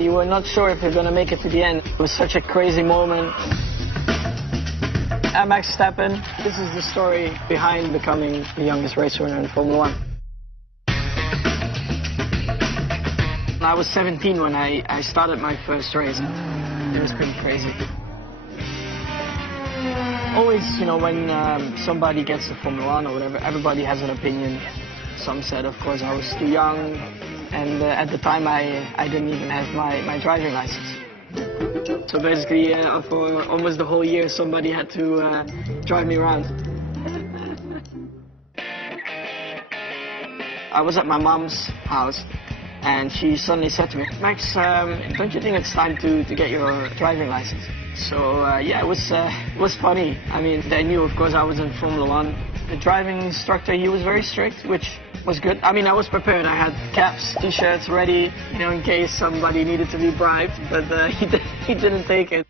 You were not sure if you're going to make it to the end. It was such a crazy moment. I'm Verstappen. This is the story behind becoming the youngest race winner in Formula 1. I was 17 when I started my first race. It was pretty crazy. Always, you know, when somebody gets to Formula 1 or whatever, everybody has an opinion. Some said, of course, I was too young, and at the time I didn't even have my driving license. So basically, for almost the whole year, somebody had to drive me around. I was at my mom's house, and she suddenly said to me, Max, don't you think it's time to get your driving license? So yeah, it was funny. I mean, they knew, of course, I was in Formula 1. The driving instructor, he was very strict, which was good. I mean, I was prepared. I had caps, t-shirts ready, you know, in case somebody needed to be bribed, but he didn't take it.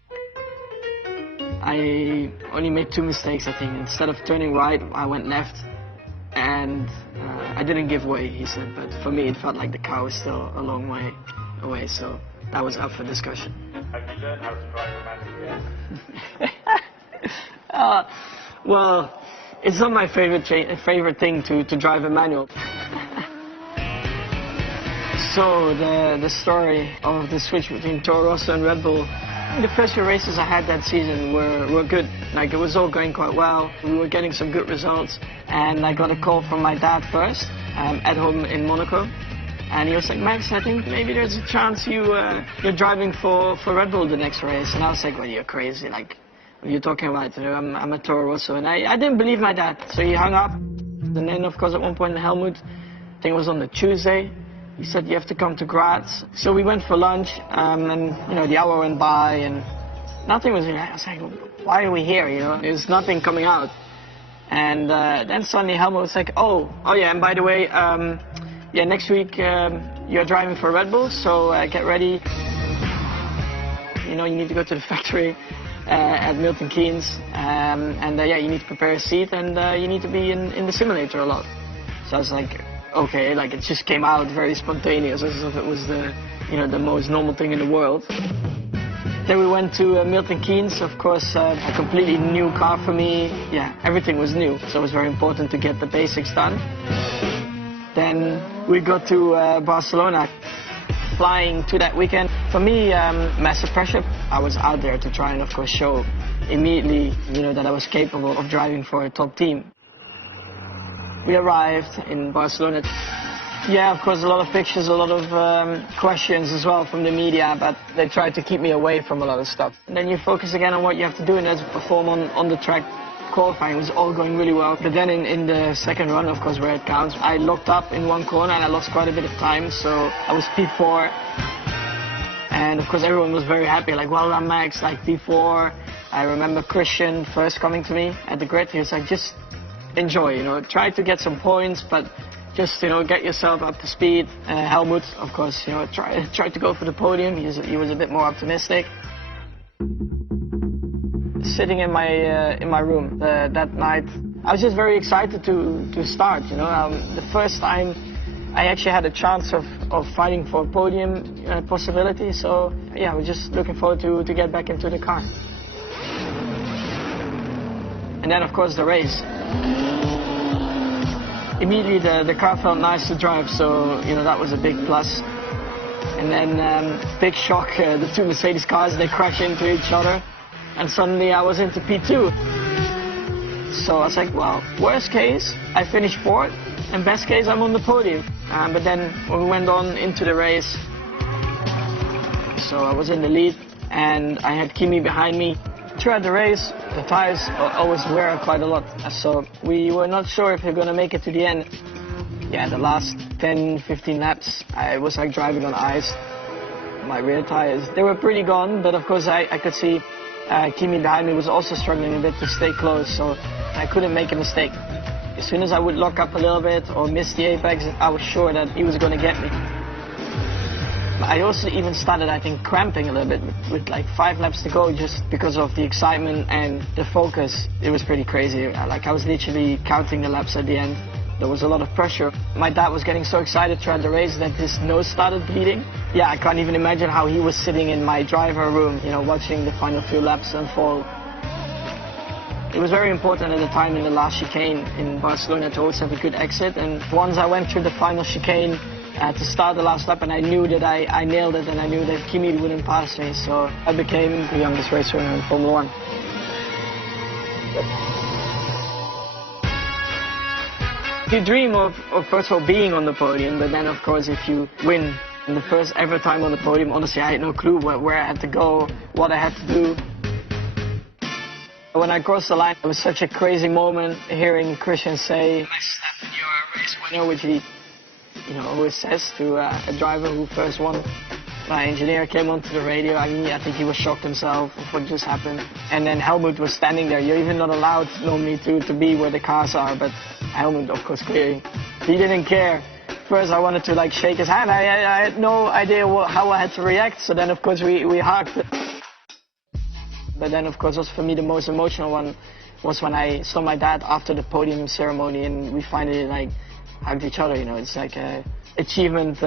I only made 2 mistakes, I think. Instead of turning right, I went left, and I didn't give way, he said, but for me, it felt like the car was still a long way away, so that was up for discussion. Have you learned how to drive a manual yet? Well, it's not my favorite thing to drive a manual. So the story of the switch between Toro Rosso and Red Bull. The first few races I had that season were good. Like, it was all going quite well. We were getting some good results, and I got a call from my dad first at home in Monaco. And he was like, Max, I think maybe there's a chance you're driving for Red Bull the next race. And I was like, well, you're crazy. Like, what are you talking about? I'm a Toro Rosso. And I didn't believe my dad. So he hung up. And then, of course, at one point, Helmut, I think it was on the Tuesday, he said, you have to come to Graz. So we went for lunch, and, you know, the hour went by, and nothing was, I was like, why are we here, you know? There's nothing coming out. And then suddenly Helmut was like, oh yeah, and by the way, yeah, next week you're driving for Red Bull, so get ready. You know, you need to go to the factory at Milton Keynes, and yeah, you need to prepare a seat, and you need to be in the simulator a lot. So I was like, okay, like, it just came out very spontaneous, as if it was the most normal thing in the world. Then we went to Milton Keynes, of course, a completely new car for me. Yeah, everything was new, so it was very important to get the basics done. Then we got to Barcelona, flying to that weekend. For me, massive pressure. I was out there to try and, of course, show immediately, you know, that I was capable of driving for a top team. We arrived in Barcelona. Yeah, of course, a lot of pictures, a lot of questions as well from the media, but they tried to keep me away from a lot of stuff. And then you focus again on what you have to do, and that's perform on the track. Qualifying was all going really well. But then in the second run, of course, where it counts, I locked up in one corner and I lost quite a bit of time, so I was P4. And of course, everyone was very happy, like, well done, Max, like P4. I remember Christian first coming to me at the grid. He was like, just enjoy, you know, try to get some points, but just, you know, get yourself up to speed. Helmut, of course, you know, tried to go for the podium. He was a bit more optimistic. Sitting in my room that night, I was just very excited to start, you know. The first time I actually had a chance of fighting for a podium possibility, so yeah, I was just looking forward to get back into the car. And then, of course, the race. Immediately the car felt nice to drive, so, you know, that was a big plus. And then, big shock, the 2 Mercedes cars, they crash into each other. And suddenly I was into P2. So I was like, well, worst case, I finish 4th, and best case, I'm on the podium. But then when we went on into the race, so I was in the lead, and I had Kimi behind me. Throughout the race, the tires always wear quite a lot, so we were not sure if we were going to make it to the end. Yeah, the last 10, 15 laps, I was like driving on ice. My rear tires, they were pretty gone, but of course I could see Kimi behind me was also struggling a bit to stay close, so I couldn't make a mistake. As soon as I would lock up a little bit or miss the apex, I was sure that he was going to get me. I also even started, I think, cramping a little bit with like 5 laps to go, just because of the excitement and the focus. It was pretty crazy. Like, I was literally counting the laps at the end. There was a lot of pressure. My dad was getting so excited throughout the race that his nose started bleeding. Yeah, I can't even imagine how he was sitting in my driver room, you know, watching the final few laps unfold. It was very important at the time in the last chicane in Barcelona to always have a good exit. And once I went through the final chicane to start the last lap, and I knew that I nailed it, and I knew that Kimi wouldn't pass me. So I became the youngest race winner in Formula 1. You dream of first of all being on the podium, but then of course if you win the first ever time on the podium, honestly I had no clue where I had to go, what I had to do. When I crossed the line, it was such a crazy moment hearing Christian say, "Verstappen, you're a race winner," which he, you know, always says to a driver who first won. My engineer came onto the radio. I think he was shocked himself of what just happened. And then Helmut was standing there. You're even not allowed normally to be where the cars are, but Helmut, of course, clearly, he didn't care. First, I wanted to like shake his hand. I had no idea how I had to react. So then, of course, we hugged. But then, of course, also for me, the most emotional one was when I saw my dad after the podium ceremony, and we finally like hugged each other. You know, it's like an achievement.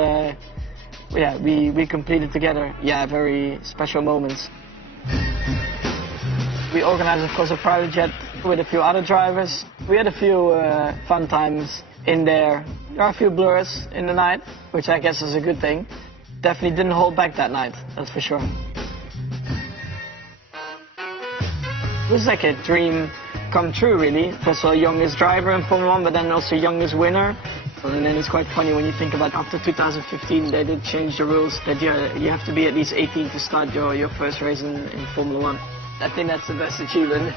Yeah, we completed together. Yeah, very special moments. We organized, of course, a private jet with a few other drivers. We had a few fun times in there. There are a few blurs in the night, which I guess is a good thing. Definitely didn't hold back that night, that's for sure. It was like a dream come true, really. First of all, youngest driver in Formula 1, but then also youngest winner. And then it's quite funny when you think about after 2015, they did change the rules that you have to be at least 18 to start your first race in Formula 1. I think that's the best achievement.